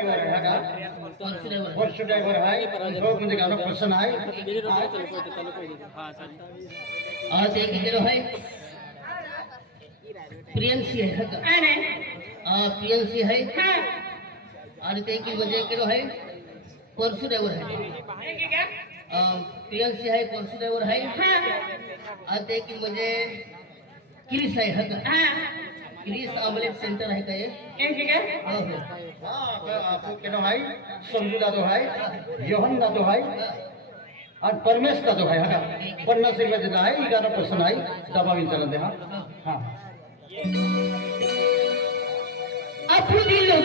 driver आहे का वर्ष ड्रायव्हर आहे तो म्हणजे गाणं पसंत आहे आज एक किलो है प्रियंसी है का प्रियंसी है आणि ते की म्हणजे किलो है परसू ड्रायव्हर है प्रियंसी है परसू ड्रायव्हर है आणि ते की म्हणजे क्रिस आहे हा का क्रिस आमलेट सेंटर है का ये हो हो आपको केनो है समजू दादो है योहन दादो है और परमेश दादो है हा 50 रुपये देता है ये गाणं पसंत आहे दबावीन चलन दे हा आपण दिलो